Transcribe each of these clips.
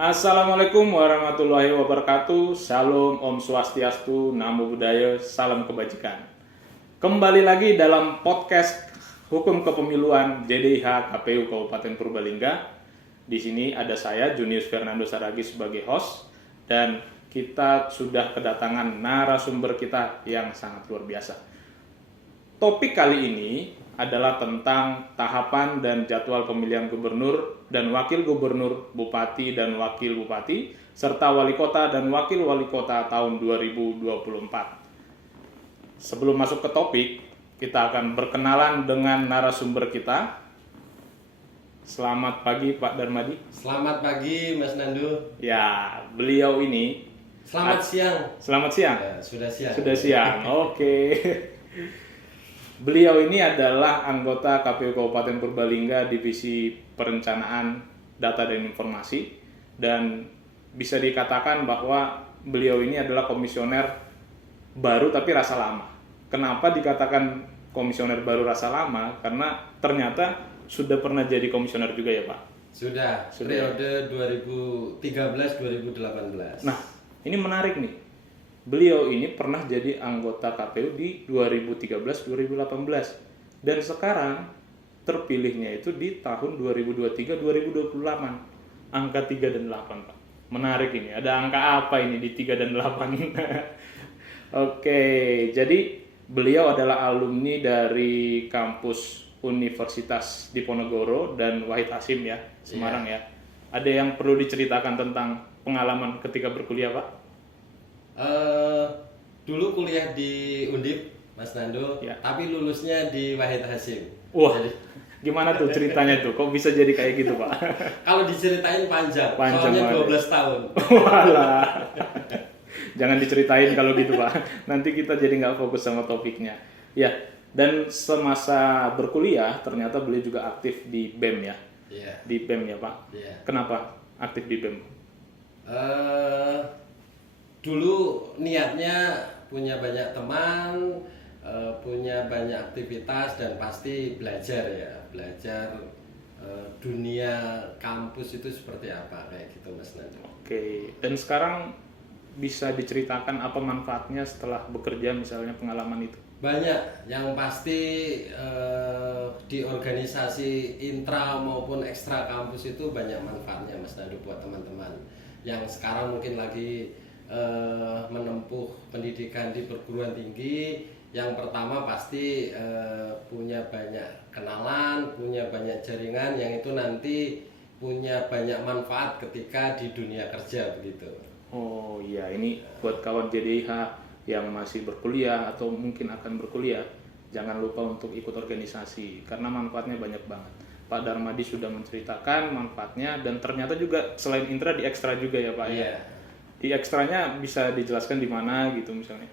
Assalamualaikum warahmatullahi wabarakatuh. Shalom, Om Swastiastu, Namo Buddhaya, salam kebajikan. Kembali lagi dalam podcast Hukum Kepemiluan JDIH KPU Kabupaten Purbalingga. Di sini ada saya Junius Fernando Saragi sebagai host dan kita sudah kedatangan narasumber kita yang sangat luar biasa. Topik kali ini adalah tentang tahapan dan jadwal pemilihan gubernur dan wakil gubernur, bupati dan wakil bupati, serta wali kota dan wakil wali kota tahun 2024. Sebelum masuk ke topik, kita akan berkenalan dengan narasumber kita. Selamat pagi Pak Darmadi. Selamat pagi Mas Nando. Ya, beliau ini Selamat siang. Selamat siang. Ya, sudah siang. Sudah siang. Oke. Beliau ini adalah anggota KPU Kabupaten Purbalingga Divisi Perencanaan Data dan Informasi, dan bisa dikatakan bahwa beliau ini adalah komisioner baru tapi rasa lama. Kenapa dikatakan komisioner baru rasa lama? Karena ternyata sudah pernah jadi komisioner juga ya Pak? Sudah. Periode 2013-2018. Nah, ini menarik nih. Beliau ini pernah jadi anggota KPU di 2013-2018 dan sekarang terpilihnya itu di tahun 2023-2028. Angka 3 dan 8, Pak. Menarik ini. Ada angka apa ini di 3 dan 8? Oke, jadi beliau adalah alumni dari kampus Universitas Diponegoro dan Wahid Hasim ya, Semarang ya. Ada yang perlu diceritakan tentang pengalaman ketika berkuliah, Pak? Dulu kuliah di Undip, Mas Nando, Ya. tapi lulusnya di Wahid Hasim. Wah, Jadi, gimana tuh ceritanya tuh? Kok bisa jadi kayak gitu, Pak? kalau diceritain panjang, Panjang soalnya banget. 12 tahun. Walah. Jangan diceritain kalau gitu, Pak. Nanti kita jadi nggak fokus sama topiknya. Ya, dan semasa berkuliah ternyata beliau juga aktif di BEM ya. Iya. Di BEM ya, Pak. Iya. Kenapa aktif di BEM? Dulu niatnya punya banyak teman, punya banyak aktivitas dan pasti belajar ya, belajar dunia kampus itu seperti apa kayak gitu Mas Nando. Oke, dan sekarang bisa diceritakan apa manfaatnya setelah bekerja misalnya pengalaman itu? Banyak, yang pasti di organisasi intra maupun ekstra kampus itu banyak manfaatnya Mas Nando buat teman-teman yang sekarang mungkin lagi menempuh pendidikan di perguruan tinggi. Yang pertama pasti punya banyak kenalan, punya banyak jaringan yang itu nanti punya banyak manfaat ketika di dunia kerja begitu. Oh iya, ini buat kawan JDIH yang masih berkuliah atau mungkin akan berkuliah, jangan lupa untuk ikut organisasi karena manfaatnya banyak banget. Pak Darmadi sudah menceritakan manfaatnya dan ternyata juga selain intra di ekstra juga ya Pak ya. Iya. Di ekstranya bisa dijelaskan di mana gitu misalnya?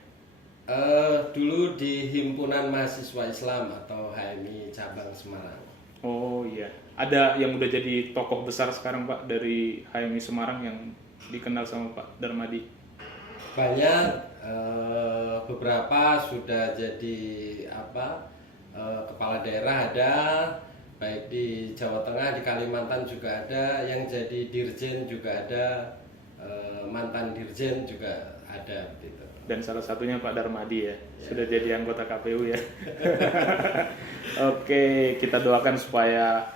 Dulu di Himpunan Mahasiswa Islam atau HMI Cabang Semarang. Oh iya, ada yang udah jadi tokoh besar sekarang Pak dari HMI Semarang yang dikenal sama Pak Darmadi. Banyak, beberapa sudah jadi kepala daerah ada, baik di Jawa Tengah, di Kalimantan juga ada, yang jadi dirjen juga ada, mantan dirjen juga ada begitu. Dan salah satunya Pak Darmadi ya, sudah jadi anggota KPU ya. Oke, kita doakan supaya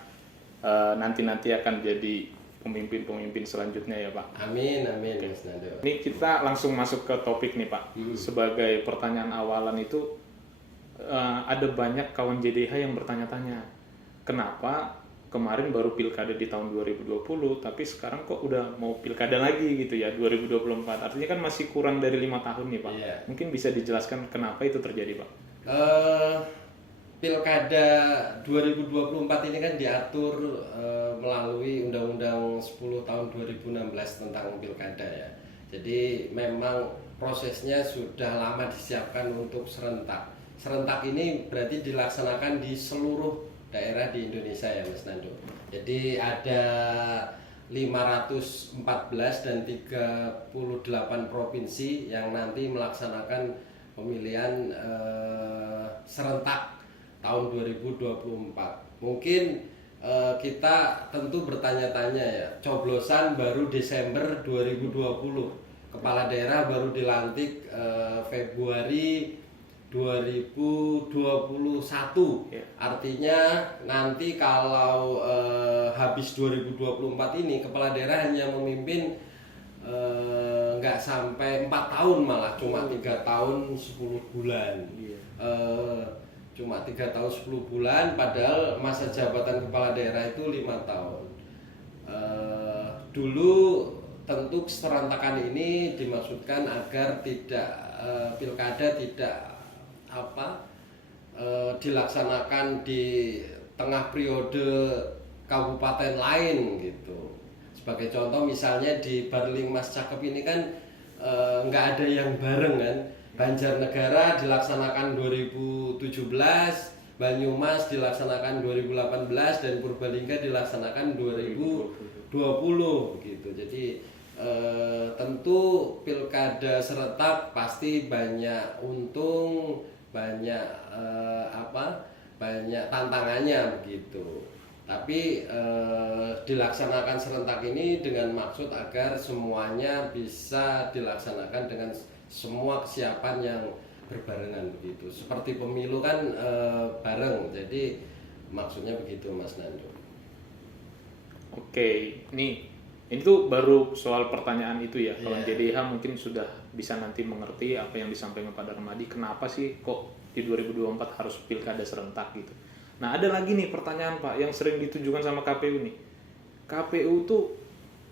nanti akan jadi pemimpin-pemimpin selanjutnya ya Pak. Amin, amin Mas Nando. Ini kita langsung masuk ke topik nih Pak. Sebagai pertanyaan awalan itu ada banyak kawan JDH yang bertanya-tanya, kenapa kemarin baru pilkada di tahun 2020, tapi sekarang kok udah mau pilkada lagi gitu ya 2024. Artinya kan masih kurang dari 5 tahun nih Pak. Iya. Mungkin bisa dijelaskan kenapa itu terjadi Pak? Pilkada 2024 ini kan diatur melalui Undang-Undang 10 tahun 2016 tentang pilkada ya. Jadi memang prosesnya sudah lama disiapkan untuk serentak. Serentak ini berarti dilaksanakan di seluruh daerah di Indonesia ya Mas Nando. Jadi ada 514 dan 38 provinsi yang nanti melaksanakan pemilihan serentak tahun 2024. Mungkin kita tentu bertanya-tanya ya, coblosan baru Desember 2020, kepala daerah baru dilantik Februari 2021. Ya. Artinya nanti kalau habis 2024 ini kepala daerah hanya memimpin nggak sampai 4 tahun, malah cuma 3 tahun 10 bulan. Cuma 3 tahun 10 bulan, padahal masa jabatan kepala daerah itu 5 tahun. Dulu tentu keserentakan ini dimaksudkan agar tidak pilkada tidak dilaksanakan di tengah periode kabupaten lain gitu. Sebagai contoh misalnya di Barling Mas Cakep ini kan nggak ada yang bareng kan. Banjarnegara dilaksanakan 2017, Banyumas dilaksanakan 2018, dan Purbalingga dilaksanakan 2020 gitu. Jadi tentu pilkada serentak pasti banyak untung, banyak banyak tantangannya begitu. Tapi dilaksanakan serentak ini dengan maksud agar semuanya bisa dilaksanakan dengan semua kesiapan yang berbarengan begitu. Seperti pemilu kan bareng, jadi maksudnya begitu Mas Nando. Oke, ini tuh baru soal pertanyaan itu ya. Kalau JDIH mungkin sudah bisa nanti mengerti apa yang disampaikan pada Ramadi. Kenapa sih kok di 2024 harus pilkada serentak gitu? Nah, ada lagi nih pertanyaan Pak yang sering ditujukan sama KPU nih. KPU tuh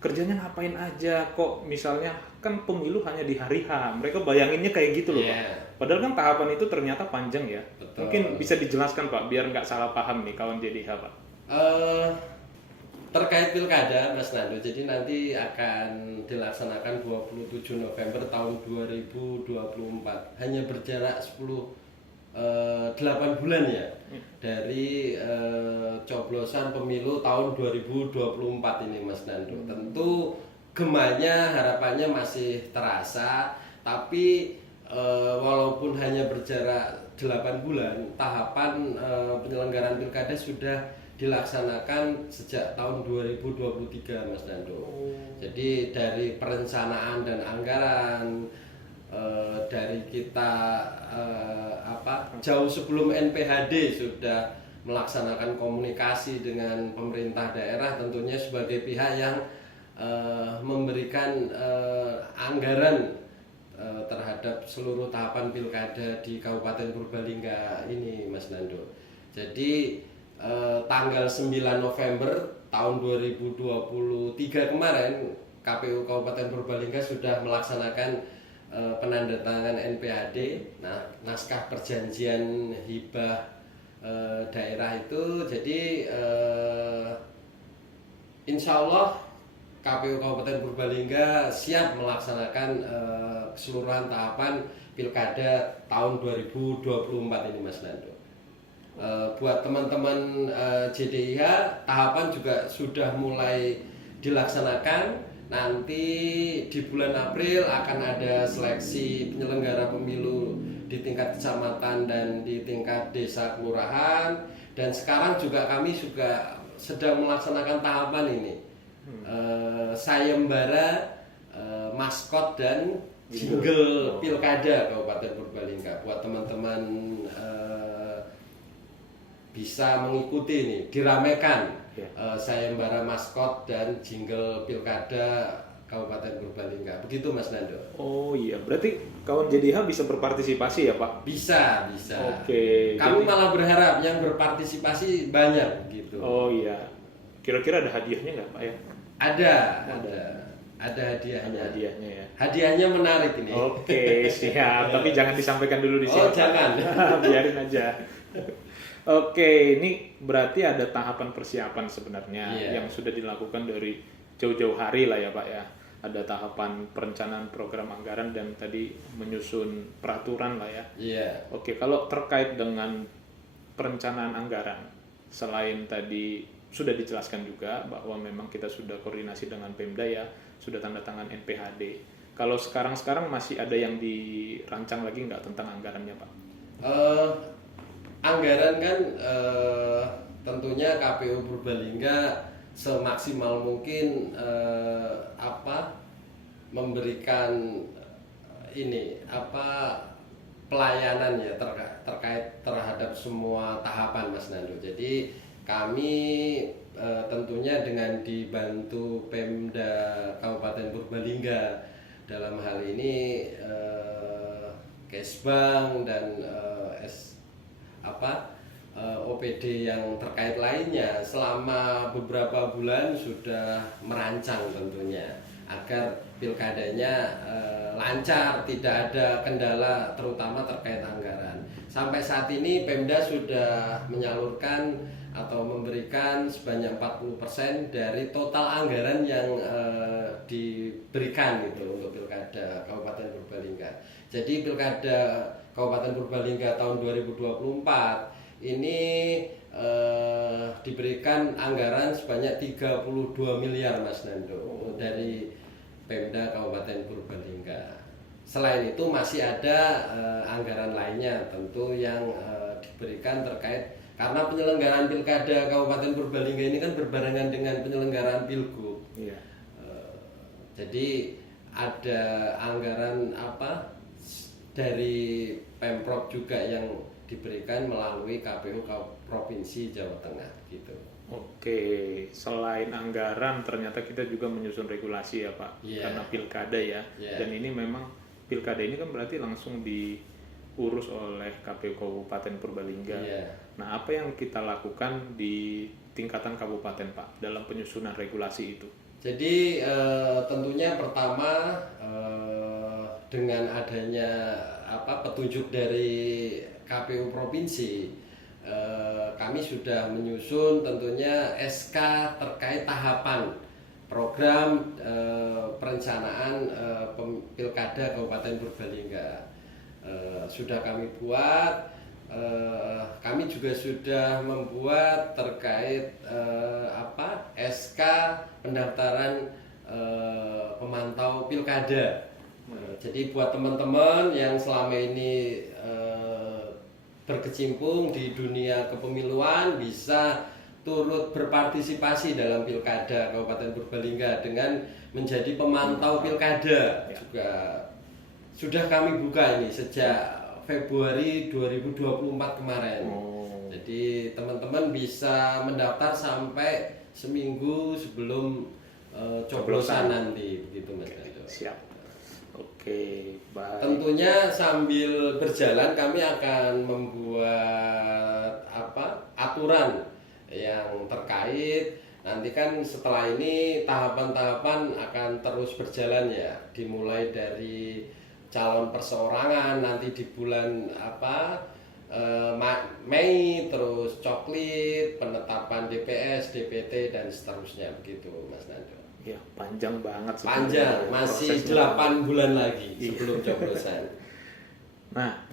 kerjanya ngapain aja kok, misalnya kan pemilu hanya di hari H, mereka bayanginnya kayak gitu loh Pak. Padahal kan tahapan itu ternyata panjang ya. Betul. Mungkin bisa dijelaskan Pak biar nggak salah paham nih kawan JDIH Pak. Terkait pilkada Mas Nando, jadi nanti akan dilaksanakan 27 November tahun 2024, hanya berjarak 8 bulan ya dari coblosan pemilu tahun 2024 ini Mas Nando. Tentu gemanya, harapannya masih terasa, tapi walaupun hanya berjarak 8 bulan, tahapan penyelenggaraan pilkada sudah dilaksanakan sejak tahun 2023 Mas Nando. Jadi dari perencanaan dan anggaran, dari kita jauh sebelum NPHD sudah melaksanakan komunikasi dengan pemerintah daerah, tentunya sebagai pihak yang memberikan anggaran terhadap seluruh tahapan pilkada di Kabupaten Purbalingga ini Mas Nando. Jadi tanggal 9 November tahun 2023 kemarin KPU Kabupaten Purbalingga sudah melaksanakan penandatangan NPHD, naskah perjanjian hibah daerah itu. Jadi insya Allah KPU Kabupaten Purbalingga siap melaksanakan keseluruhan tahapan pilkada tahun 2024 ini Mas Nando. Buat teman-teman JDIH, tahapan juga sudah mulai dilaksanakan. Nanti di bulan April akan ada seleksi penyelenggara pemilu di tingkat kecamatan dan di tingkat desa kelurahan. Dan sekarang juga kami juga sedang melaksanakan tahapan ini, sayembara maskot dan jingle pilkada Kabupaten Purbalingga. Buat teman-teman bisa mengikuti ini, diramaikan sayembara maskot dan jingle pilkada Kabupaten Purbalingga. Begitu Mas Nando. Oh iya, berarti kawan JDIH bisa berpartisipasi ya Pak? Bisa. Oke. Kami malah berharap yang berpartisipasi banyak gitu. Oh iya. Kira-kira ada hadiahnya nggak Pak ya? Ada hadiahnya. Ada hadiahnya ya. Hadiahnya menarik ini. Oke, siap. Tapi jangan disampaikan dulu di sini. Oh, jangan. Biarin aja. Oke, ini berarti ada tahapan persiapan sebenarnya yang sudah dilakukan dari jauh-jauh hari lah ya Pak ya. Ada tahapan perencanaan program anggaran dan tadi menyusun peraturan lah ya. Oke, kalau terkait dengan perencanaan anggaran, selain tadi sudah dijelaskan juga bahwa memang kita sudah koordinasi dengan Pemda ya, sudah tanda tangan NPHD. Kalau sekarang masih ada yang dirancang lagi nggak tentang anggarannya Pak? Anggaran kan tentunya KPU Purbalingga semaksimal mungkin memberikan pelayanan ya terkait terhadap semua tahapan Mas Nando. Jadi kami tentunya dengan dibantu Pemda Kabupaten Purbalingga dalam hal ini Kesbang dan OPD yang terkait lainnya selama beberapa bulan sudah merancang tentunya agar pilkadanya lancar, tidak ada kendala terutama terkait anggaran. Sampai saat ini Pemda sudah menyalurkan atau memberikan sebanyak 40% dari total anggaran yang diberikan gitu untuk Pilkada Kabupaten Purbalingga. Jadi Pilkada Kabupaten Purbalingga tahun 2024 ini diberikan anggaran sebanyak 32 miliar Mas Nando dari Pemda Kabupaten Purbalingga. Selain itu masih ada anggaran lainnya tentu yang diberikan terkait karena penyelenggaraan Pilkada Kabupaten Purbalingga ini kan berbarengan dengan penyelenggaraan Pilgub. Iya. Jadi ada anggaran dari Pemprov juga yang diberikan melalui KPU Provinsi Jawa Tengah gitu. Oke, selain anggaran ternyata kita juga menyusun regulasi ya Pak, karena pilkada ya. Dan ini memang pilkada ini kan berarti langsung diurus oleh KPU Kabupaten Purbalingga. Nah, apa yang kita lakukan di tingkatan kabupaten Pak dalam penyusunan regulasi itu? Jadi tentunya pertama dengan adanya petunjuk dari KPU provinsi, kami sudah menyusun tentunya SK terkait tahapan program perencanaan Pilkada Kabupaten Purbalingga. Sudah kami buat. Kami juga sudah membuat terkait SK pendaftaran pemantau pilkada. Jadi buat teman-teman yang selama ini berkecimpung di dunia kepemiluan bisa turut berpartisipasi dalam Pilkada Kabupaten Purbalingga dengan menjadi pemantau pilkada. Juga sudah kami buka ini sejak Februari 2024 kemarin. Jadi teman-teman bisa mendaftar sampai seminggu sebelum coblosan nanti, begitu Mas. Siap. Oke, baik. Tentunya sambil berjalan kami akan membuat aturan yang terkait. Nanti kan setelah ini tahapan-tahapan akan terus berjalan ya, dimulai dari calon perseorangan nanti di bulan Mei, terus coklit, penetapan DPS, DPT dan seterusnya begitu Mas Nando. Ya, panjang banget Panjang, masih 8 bulan lagi sebelum coblosan. Nah,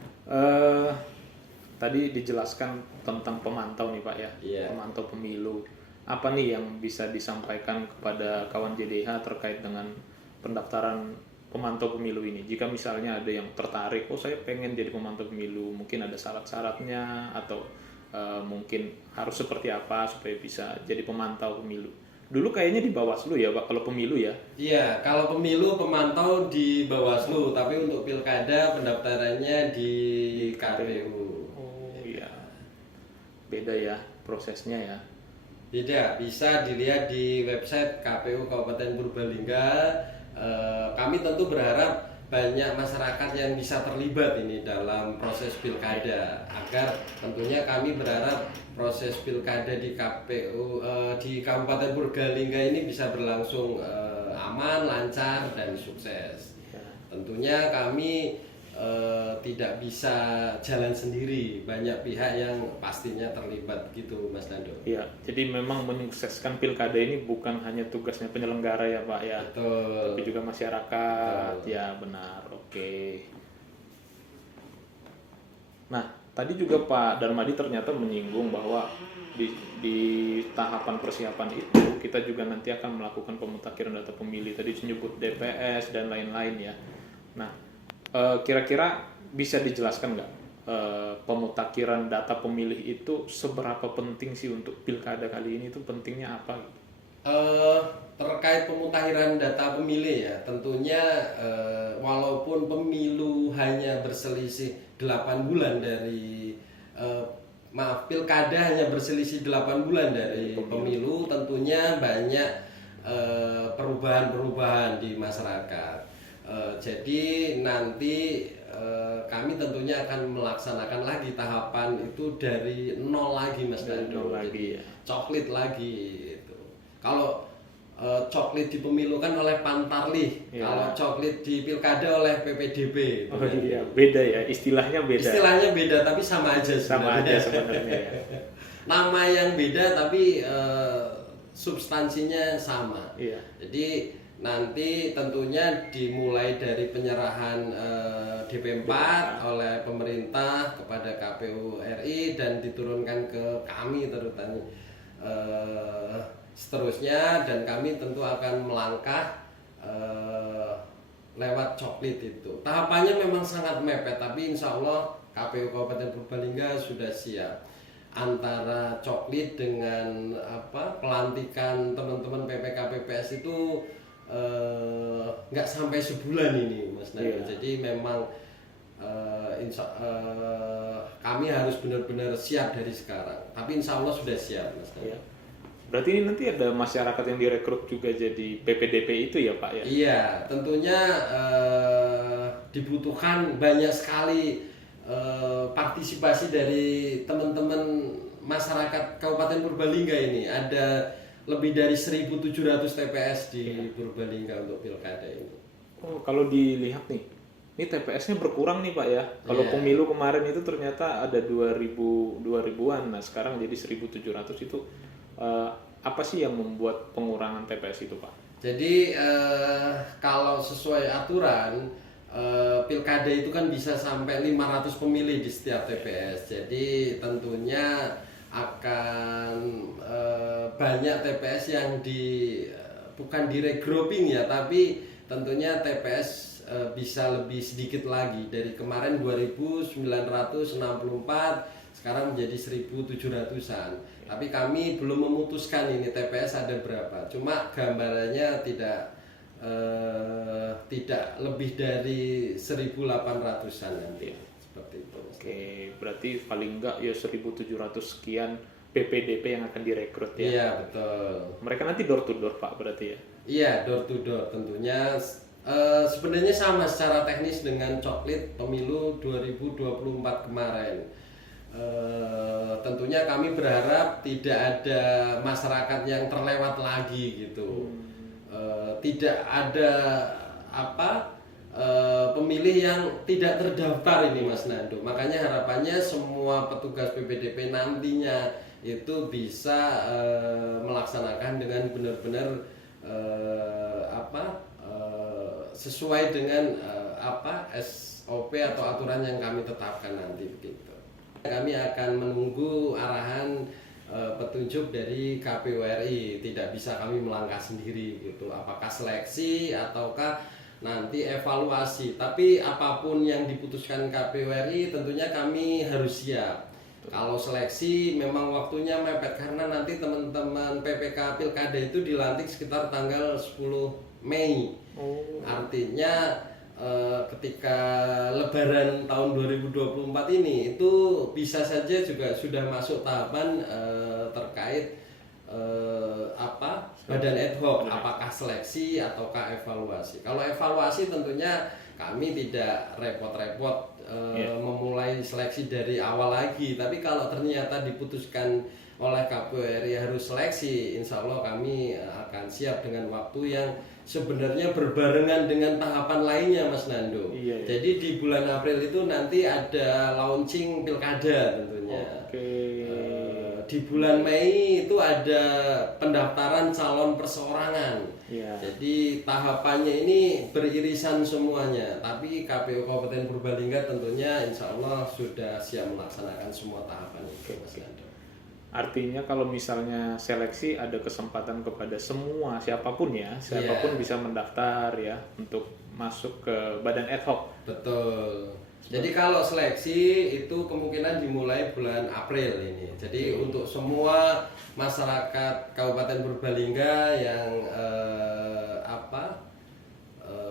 tadi dijelaskan tentang pemantau nih Pak ya, pemantau pemilu. Apa nih yang bisa disampaikan kepada kawan JDH terkait dengan pendaftaran pemantau pemilu ini? Jika misalnya ada yang tertarik, saya pengen jadi pemantau pemilu, mungkin ada syarat-syaratnya atau mungkin harus seperti apa supaya bisa jadi pemantau pemilu. Dulu kayaknya di Bawaslu ya Pak, kalau pemilu ya? Iya, kalau pemilu pemantau di Bawaslu, tapi untuk pilkada pendaftarannya di KPU. Oh iya, beda ya prosesnya ya? Beda, bisa dilihat di website KPU Kabupaten Purbalingga. Kami tentu berharap banyak masyarakat yang bisa terlibat ini dalam proses pilkada, agar tentunya kami berharap proses pilkada di KPU di Kabupaten Purbalingga ini bisa berlangsung aman, lancar dan sukses. Tentunya kami tidak bisa jalan sendiri, banyak pihak yang pastinya terlibat gitu Mas Nando. Iya, jadi memang menyukseskan pilkada ini bukan hanya tugasnya penyelenggara ya Pak ya, Betul. tapi juga masyarakat. Betul. Ya benar, oke. Nah, tadi juga Pak Darmadi ternyata menyinggung bahwa di tahapan persiapan itu kita juga nanti akan melakukan pemutakhiran data pemilih. Tadi menyebut DPS dan lain-lain ya. Nah, kira-kira bisa dijelaskan nggak pemutakhiran data pemilih itu seberapa penting sih untuk pilkada kali ini? Itu pentingnya apa gitu? Terkait pemutakhiran data pemilih ya, tentunya walaupun pemilu hanya berselisih 8 bulan dari pilkada hanya berselisih 8 bulan dari pemilu, tentunya banyak perubahan-perubahan di masyarakat. Jadi nanti kami tentunya akan melaksanakan lagi tahapan itu dari nol lagi Mas Dando. Lagi ya. Coklit lagi itu. Kalau coklit di pemilu kan oleh Pantarlih, Ya. kalau coklit di pilkada oleh PPDB. Oh iya, beda ya, istilahnya beda. Istilahnya beda tapi sama aja Sama sebenarnya. aja sebenarnya ya. Nama yang beda tapi substansinya sama. Iya. Jadi nanti tentunya dimulai dari penyerahan DP4 oleh pemerintah kepada KPU RI dan diturunkan ke kami terutama seterusnya, dan kami tentu akan melangkah lewat coklit itu. Tahapannya memang sangat mepet, tapi insya Allah KPU Kabupaten Purbalingga sudah siap. Antara coklit dengan pelantikan teman-teman PPK PPS itu nggak sampai sebulan ini Mas Nando. Jadi memang kami harus benar-benar siap dari sekarang. Tapi insya Allah sudah siap Mas Nando. Iya. Berarti ini nanti ada masyarakat yang direkrut juga jadi PPDP itu ya Pak ya? Iya, tentunya dibutuhkan banyak sekali partisipasi dari teman-teman masyarakat Kabupaten Purbalingga ini. Ada lebih dari 1.700 TPS di Purbalingga untuk pilkada ini. Oh, kalau dilihat nih, ini TPS-nya berkurang nih Pak ya. Kalau pemilu kemarin itu ternyata ada 2000-an, nah sekarang jadi 1.700 itu apa sih yang membuat pengurangan TPS itu Pak? Jadi kalau sesuai aturan pilkada itu kan bisa sampai 500 pemilih di setiap TPS. Jadi tentunya akan banyak TPS yang bukan di regrouping ya, tapi tentunya TPS bisa lebih sedikit lagi. Dari kemarin 2.964 sekarang menjadi 1.700-an. Tapi kami belum memutuskan ini TPS ada berapa. Cuma gambarannya tidak lebih dari 1.800-an nanti. Seperti itu. Oke, berarti paling enggak ya 1.700 sekian PPDP yang akan direkrut ya? Iya, betul. Mereka nanti door to door Pak berarti ya? Iya, door to door tentunya. Sebenarnya sama secara teknis dengan coklit pemilu 2024 kemarin. Tentunya kami berharap tidak ada masyarakat yang terlewat lagi gitu. Tidak ada pemilih yang tidak terdaftar ini Mas Nando. Makanya harapannya semua petugas PPDP nantinya itu bisa melaksanakan dengan benar-benar sesuai dengan SOP atau aturan yang kami tetapkan nanti begitu. Kami akan menunggu arahan petunjuk dari KPU RI, tidak bisa kami melangkah sendiri gitu. Apakah seleksi ataukah nanti evaluasi. Tapi apapun yang diputuskan KPU RI tentunya kami harus siap. Kalau seleksi memang waktunya mepet karena nanti teman-teman PPK Pilkada itu dilantik sekitar tanggal 10 Mei. Artinya ketika Lebaran tahun 2024 ini itu bisa saja juga sudah masuk tahapan terkait badan ad hoc, apakah seleksi ataukah evaluasi. Kalau evaluasi tentunya kami tidak repot-repot memulai seleksi dari awal lagi, tapi kalau ternyata diputuskan oleh KPU RI harus seleksi, insya Allah kami akan siap dengan waktu yang sebenarnya berbarengan dengan tahapan lainnya Mas Nando. Iya. Jadi di bulan April itu nanti ada launching pilkada tentunya. Di bulan Mei itu ada pendaftaran calon perseorangan. Iya. Jadi tahapannya ini beririsan semuanya. Tapi KPU Kabupaten Purbalingga tentunya insya Allah sudah siap melaksanakan semua tahapan itu Mas Nando. Artinya kalau misalnya seleksi ada kesempatan kepada semua siapapun Iya. bisa mendaftar ya untuk masuk ke badan ad hoc. Betul. Jadi kalau seleksi itu kemungkinan dimulai bulan April ini. Jadi untuk semua masyarakat Kabupaten Purbalingga yang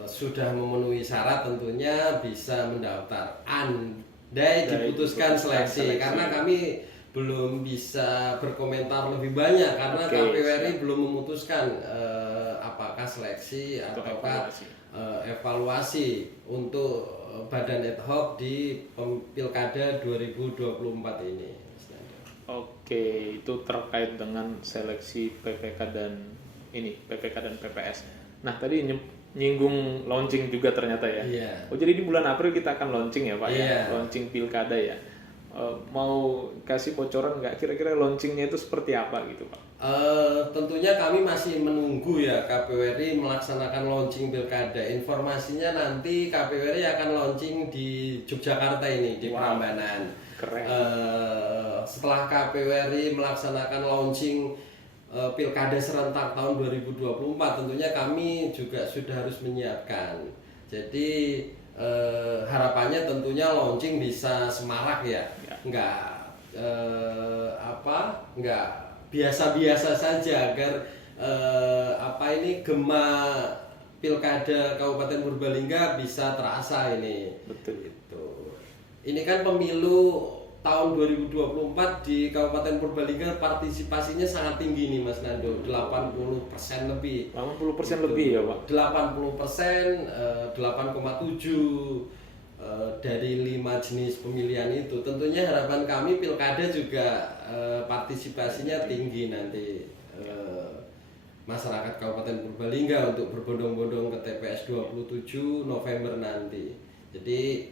sudah memenuhi syarat tentunya bisa mendaftar. Andai diputuskan seleksi, karena kami belum bisa berkomentar lebih banyak karena Oke, KPWRI belum memutuskan apakah seleksi ataukah evaluasi untuk badan ad hoc di Pilkada 2024 ini. Oke, itu terkait dengan seleksi PPK dan PPK dan PPS. Nah, tadi nyinggung launching juga ternyata ya. Iya. Oh, jadi di bulan April kita akan launching ya, Pak ya. Iya. Launching Pilkada ya. Mau kasih bocoran nggak kira-kira launchingnya itu seperti apa gitu, Pak? Tentunya kami masih menunggu ya KPWRI melaksanakan launching Pilkada. Informasinya nanti KPWRI akan launching di Yogyakarta ini di Prambanan. Keren. Setelah KPWRI melaksanakan launching Pilkada serentak tahun 2024, tentunya kami juga sudah harus menyiapkan. Jadi harapannya tentunya launching bisa semarak ya, nggak biasa-biasa saja agar gema Pilkada Kabupaten Purbalingga bisa terasa ini. Betul. Gitu. Ini kan pemilu tahun 2024 di Kabupaten Purbalingga partisipasinya sangat tinggi nih Mas Nando, 80% lebih. 80% lebih ya, Pak? 80%, 8,7 dari 5 jenis pemilihan itu. Tentunya harapan kami Pilkada juga partisipasinya tinggi nanti. Masyarakat Kabupaten Purbalingga untuk berbondong-bondong ke TPS 27 November nanti. Jadi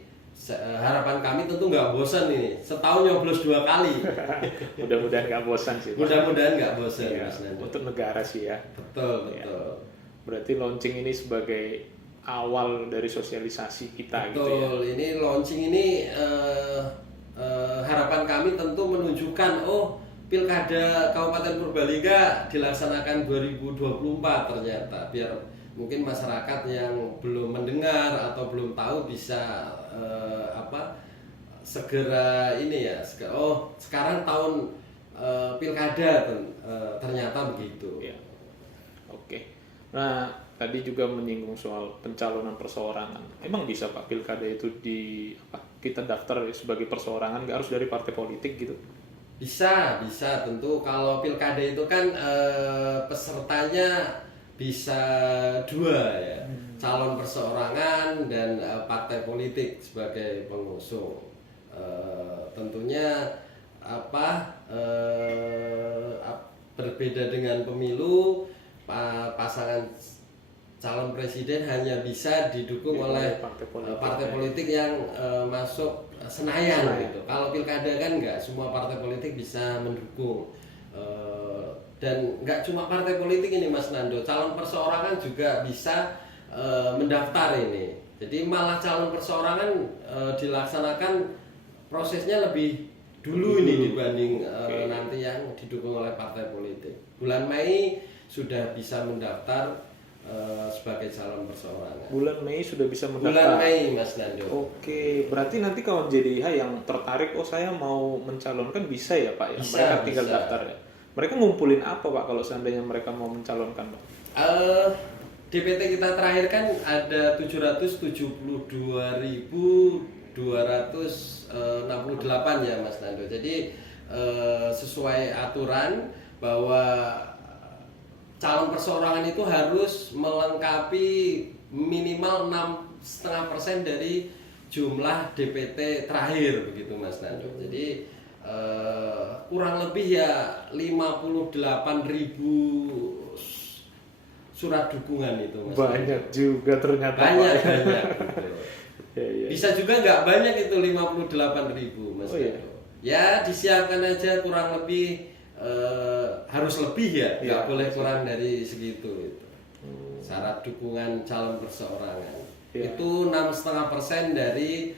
harapan kami tentu nggak bosan ini, setahun nyoblos 2 kali. Mudah-mudahan nggak bosan sih, Pak. Mudah-mudahan nggak bosan Ya, Mas Nando. untuk negara sih ya. Betul. Berarti launching ini sebagai awal dari sosialisasi kita gitu ya. Betul, ini launching ini harapan kami tentu menunjukkan Pilkada Kabupaten Purbalingga dilaksanakan 2024 ternyata, biar mungkin masyarakat yang belum mendengar atau belum tahu bisa segera ini ya, sekarang tahun Pilkada ternyata begitu. Ya. Oke. Nah, tadi juga menyinggung soal pencalonan perseorangan. Emang bisa Pak Pilkada itu kita daftar sebagai perseorangan, nggak harus dari partai politik gitu? Bisa tentu. Kalau Pilkada itu kan pesertanya bisa 2 ya, calon perseorangan dan partai politik sebagai pengusung. Tentunya berbeda dengan pemilu, pasangan calon presiden hanya bisa didukung oleh partai politik yang masuk Senayan gitu. Kalau Pilkada kan nggak semua partai politik bisa mendukung. Dan nggak cuma partai politik ini Mas Nando, calon perseorangan juga bisa mendaftar ini. Jadi malah calon perseorangan dilaksanakan prosesnya lebih dulu ini dibanding nanti yang didukung oleh partai politik. Bulan Mei sudah bisa mendaftar sebagai calon perseorangan. Bulan Mei sudah bisa mendaftar. Bulan Mei Mas Nando. Oke, berarti nanti kawan JDIH yang tertarik, saya mau mencalonkan bisa ya Pak ya? Bisa, mereka tinggal bisa. daftar ya. Mereka ngumpulin apa Pak kalau seandainya mereka mau mencalonkan Pak? DPT kita terakhir kan ada 772.268 ya Mas Nando. Jadi sesuai aturan bahwa calon perseorangan itu harus melengkapi minimal 6,5% dari jumlah DPT terakhir begitu Mas Nando. Jadi kurang lebih ya 58.000 surat dukungan itu Mas. Banyak juga ternyata Banyak. Ya. Bisa juga nggak banyak itu 58.000 Mas. Iya. Ya disiapkan aja kurang lebih harus lebih ya, nggak boleh kurang dari segitu itu. Syarat dukungan calon perseorangan itu 6,5% dari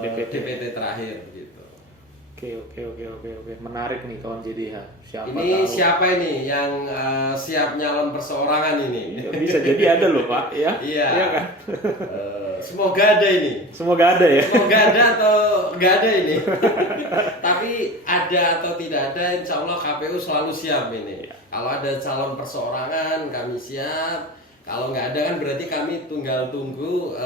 DPT terakhir gitu. Oke. Menarik nih kawan JDH. Siapa Ini tahu. siapa ini yang siap nyalon perseorangan ini? Ya, bisa jadi ada loh Pak, ya. Iya. Iya kan? Semoga ada ini. Semoga ada ya. Semoga ada atau nggak ada ini. Tapi ada atau tidak ada, insya Allah KPU selalu siap ini. Kalau ada calon perseorangan, kami siap. Kalau nggak ada kan berarti kami tinggal tunggu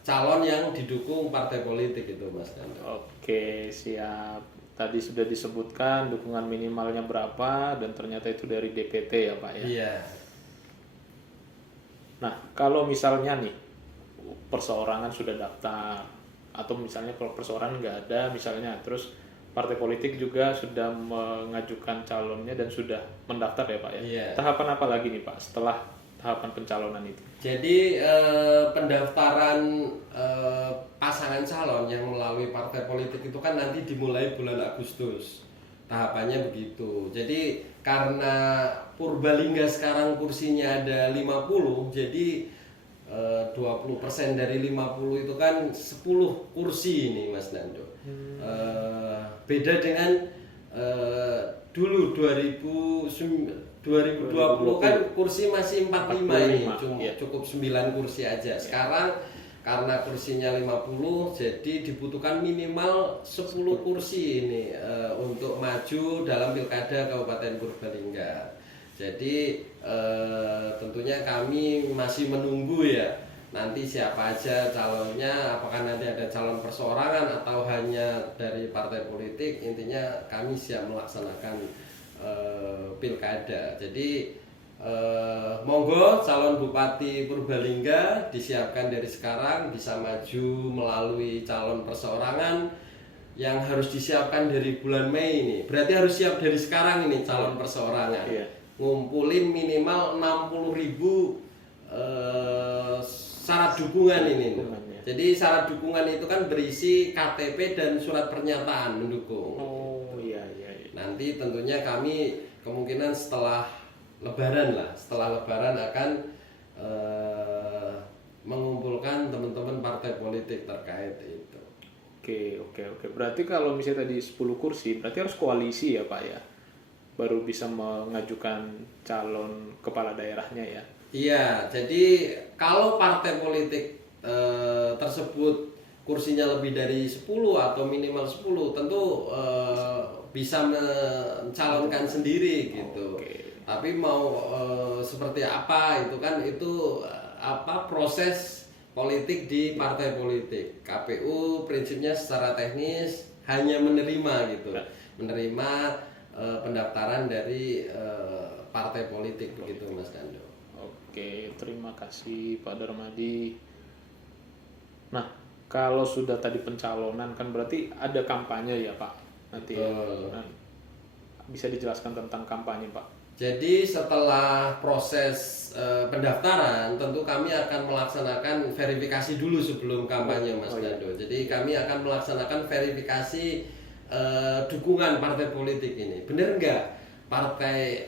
calon yang didukung partai politik itu, Mas Dando. Oke, siap. Tadi sudah disebutkan dukungan minimalnya berapa dan ternyata itu dari DPT ya Pak ya. Iya. Nah, kalau misalnya nih perseorangan sudah daftar atau misalnya kalau perseorangan nggak ada misalnya, terus partai politik juga sudah mengajukan calonnya dan sudah mendaftar ya Pak ya. Iya. Tahapan apa lagi nih Pak setelah tahapan pencalonan itu? Jadi pendaftaran pasangan calon yang melalui partai politik itu kan nanti dimulai bulan Agustus. Tahapannya begitu. Jadi karena Purbalingga sekarang kursinya ada 50, jadi 20% dari 50 itu kan 10 kursi ini Mas Nando. Beda dengan dulu 2020 kan kursi masih 45 ini, cuma iya. cukup 9 kursi aja. Sekarang karena kursinya 50, jadi dibutuhkan minimal 10 kursi ini untuk maju dalam Pilkada Kabupaten Purbalingga. Jadi tentunya kami masih menunggu ya nanti siapa aja calonnya, apakah nanti ada calon perseorangan atau hanya dari partai politik. Intinya kami siap melaksanakan pilkada. Jadi monggo calon Bupati Purbalingga disiapkan dari sekarang, bisa maju melalui calon perseorangan yang harus disiapkan dari bulan Mei ini. Berarti harus siap dari sekarang ini calon perseorangan. Iya. Ngumpulin minimal 60.000 syarat dukungan ini. Dukungannya. Jadi syarat dukungan itu kan berisi KTP dan surat pernyataan mendukung. Oh iya. Nanti tentunya kami kemungkinan setelah Lebaran akan mengumpulkan teman-teman partai politik terkait itu. Oke. Berarti kalau misalnya tadi 10 kursi, berarti harus koalisi ya Pak ya? Baru bisa mengajukan calon kepala daerahnya ya? Iya, jadi kalau partai politik tersebut kursinya lebih dari 10 atau minimal 10 tentu bisa mencalonkan sendiri gitu. Oke. Tapi mau seperti apa itu kan proses politik di partai politik. KPU prinsipnya secara teknis hanya menerima gitu. Menerima pendaftaran dari partai politik begitu Mas Dando. Oke, terima kasih Pak Darmadi. Nah, kalau sudah tadi pencalonan kan berarti ada kampanye ya Pak nanti ya. Nah, bisa dijelaskan tentang kampanye Pak? Jadi setelah proses pendaftaran tentu kami akan melaksanakan verifikasi dulu sebelum kampanye Mas Dando. Jadi kami akan melaksanakan verifikasi dukungan partai politik ini. Benar nggak partai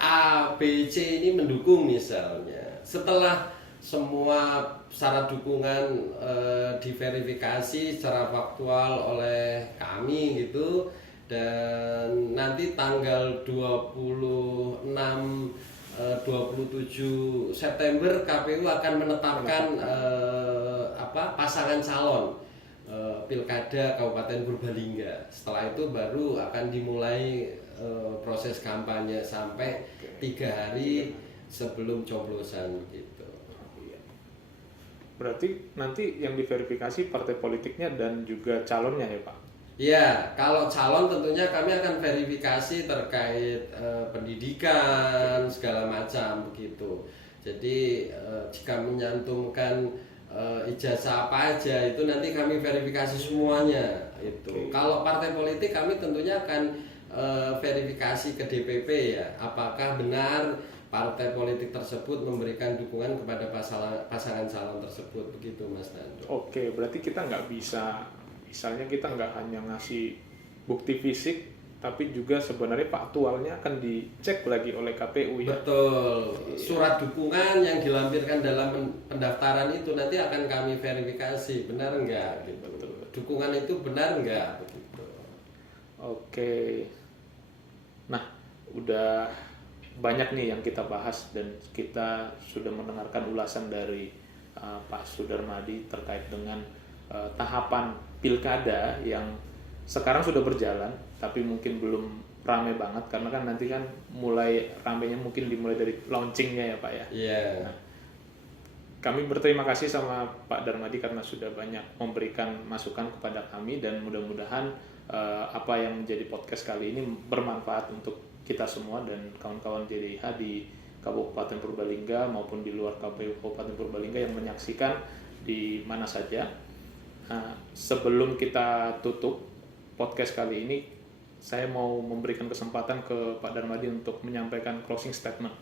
A, B, C ini mendukung misalnya. Setelah semua syarat dukungan diverifikasi secara faktual oleh kami gitu, dan nanti tanggal 27 September KPU akan menetapkan pasangan calon Pilkada Kabupaten Purbalingga. Setelah itu baru akan dimulai proses kampanye sampai 3 hari sebelum coblosan gitu. Berarti nanti yang diverifikasi partai politiknya dan juga calonnya ya Pak? Ya, kalau calon tentunya kami akan verifikasi terkait pendidikan segala macam begitu. Jadi jika menyantumkan ijazah apa aja itu nanti kami verifikasi semuanya itu. Kalau partai politik kami tentunya akan verifikasi ke DPP ya, apakah benar partai politik tersebut memberikan dukungan kepada pasangan calon tersebut begitu Mas Nando. Oke, berarti kita nggak bisa, misalnya kita nggak hanya ngasih bukti fisik, tapi juga sebenarnya faktualnya akan dicek lagi oleh KPU ya. Betul. Surat dukungan yang dilampirkan dalam pendaftaran itu nanti akan kami verifikasi benar enggak gitu. Betul. dukungan itu benar nggak begitu. Oke. Nah, udah banyak nih yang kita bahas dan kita sudah mendengarkan ulasan dari Pak Sudarmadi terkait dengan tahapan pilkada yang sekarang sudah berjalan, tapi mungkin belum ramai banget karena kan nanti kan mulai ramainya mungkin dimulai dari launchingnya ya Pak ya. Iya. Nah, kami berterima kasih sama Pak Darmadi karena sudah banyak memberikan masukan kepada kami dan mudah-mudahan apa yang menjadi podcast kali ini bermanfaat untuk kita semua dan kawan-kawan JDIH di Kabupaten Purbalingga maupun di luar Kabupaten Purbalingga yang menyaksikan di mana saja. Sebelum kita tutup podcast kali ini, saya mau memberikan kesempatan ke Pak Darmadi untuk menyampaikan closing statement.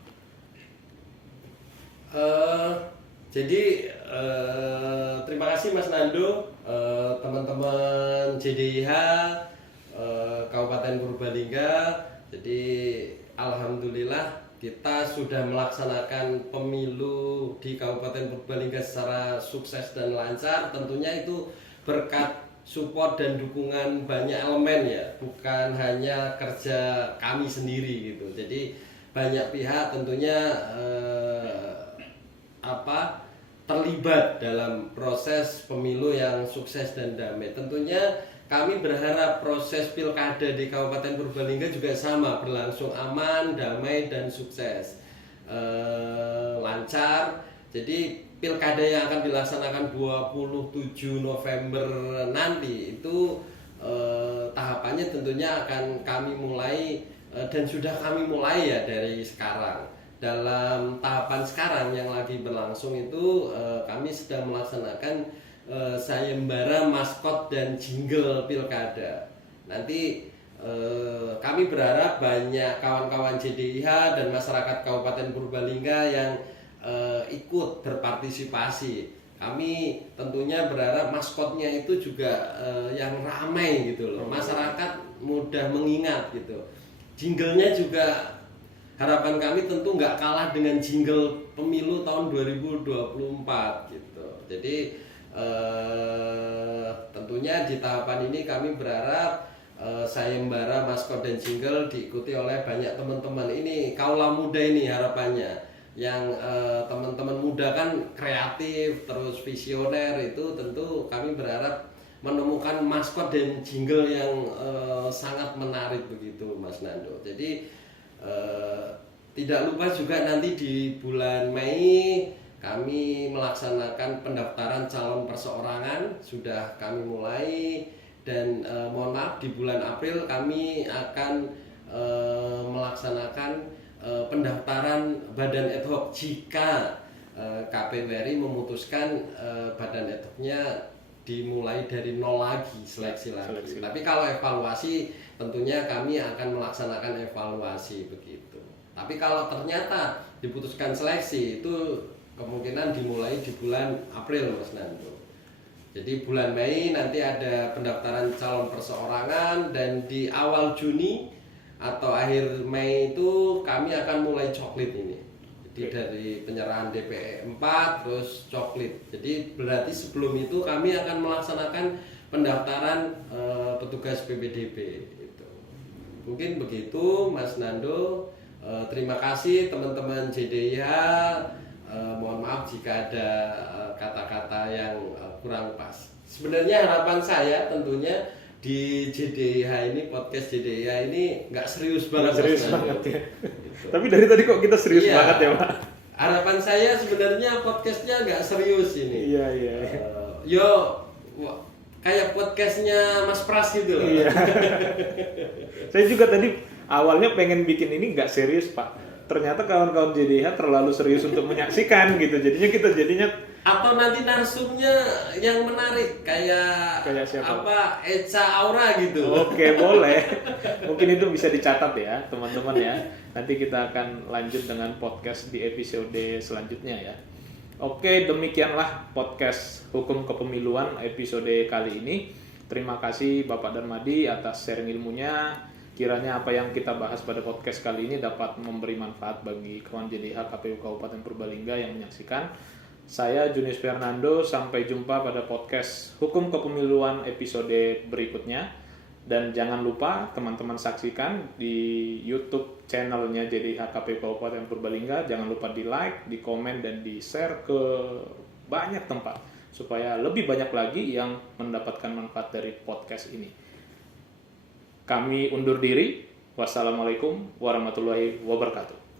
Jadi terima kasih Mas Nando, teman-teman JDIH Kabupaten Purbalingga. Jadi alhamdulillah kita sudah melaksanakan pemilu di Kabupaten Purbalingga secara sukses dan lancar. Tentunya itu berkat support dan dukungan banyak elemen ya, bukan hanya kerja kami sendiri gitu. Jadi banyak pihak tentunya terlibat dalam proses pemilu yang sukses dan damai. Tentunya kami berharap proses pilkada di Kabupaten Purbalingga juga sama, berlangsung aman, damai dan sukses, lancar. Jadi pilkada yang akan dilaksanakan 27 November nanti itu tahapannya tentunya akan kami mulai dan sudah kami mulai ya dari sekarang. Dalam tahapan sekarang yang lagi berlangsung itu kami sedang melaksanakan sayembara maskot dan jingle pilkada. Nanti kami berharap banyak kawan-kawan JDIH dan masyarakat Kabupaten Purbalingga yang ikut berpartisipasi. Kami tentunya berharap maskotnya itu juga yang ramai gitu loh. Masyarakat mudah mengingat gitu. Jinglenya juga harapan kami tentu nggak kalah dengan jingle pemilu tahun 2024 gitu. Jadi tentunya di tahapan ini kami berharap sayembara maskot dan jingle diikuti oleh banyak teman-teman. Ini kaula muda ini harapannya. Yang teman-teman muda kan kreatif terus visioner, itu tentu kami berharap menemukan maskot dan jingle yang sangat menarik begitu Mas Nando. Jadi tidak lupa juga nanti di bulan Mei kami melaksanakan pendaftaran calon perseorangan, sudah kami mulai. Dan mohon maaf, di bulan April kami akan melaksanakan pendaftaran badan ad hoc jika KPU RI memutuskan badan ad hocnya dimulai dari nol lagi, seleksi lagi. Tapi kalau evaluasi tentunya kami akan melaksanakan evaluasi begitu. Tapi kalau ternyata diputuskan seleksi itu kemungkinan dimulai di bulan April Mas Nando. Jadi bulan Mei nanti ada pendaftaran calon perseorangan dan di awal Juni atau akhir Mei itu kami akan mulai coklit ini. Jadi dari penyerahan DPE 4 terus coklit. Jadi berarti sebelum itu kami akan melaksanakan pendaftaran petugas PPDB itu. Mungkin begitu Mas Nando. Terima kasih teman-teman JDIH. Mohon maaf jika ada kata-kata yang kurang pas. Sebenarnya harapan saya tentunya di JDIH ini, podcast JDIH ini nggak serius banget. Serius banget ya. Gitu. Tapi dari tadi kok kita serius banget ya Pak? Harapan saya sebenarnya podcastnya nggak serius ini. Iya. Kayak podcastnya Mas Pras gitu loh. Iya. Saya juga tadi awalnya pengen bikin ini nggak serius Pak. Ternyata kawan-kawan JDIH terlalu serius untuk menyaksikan gitu. Jadinya atau nanti narsumnya yang menarik kayak siapa? Echa Aura gitu. Oke, boleh. Mungkin itu bisa dicatat ya, teman-teman ya. Nanti kita akan lanjut dengan podcast di episode selanjutnya ya. Oke, demikianlah podcast Hukum Kepemiluan episode kali ini. Terima kasih Bapak Darmadi atas sharing ilmunya. Kiranya apa yang kita bahas pada podcast kali ini dapat memberi manfaat bagi kawan JDIH KPU Kabupaten Purbalingga yang menyaksikan. Saya Junius Fernando, sampai jumpa pada podcast Hukum Kepemiluan episode berikutnya. Dan jangan lupa teman-teman saksikan di YouTube channelnya JDIH KPU Kabupaten Purbalingga. Jangan lupa di like, di komen, dan di share ke banyak tempat supaya lebih banyak lagi yang mendapatkan manfaat dari podcast ini. Kami undur diri. Wassalamualaikum warahmatullahi wabarakatuh.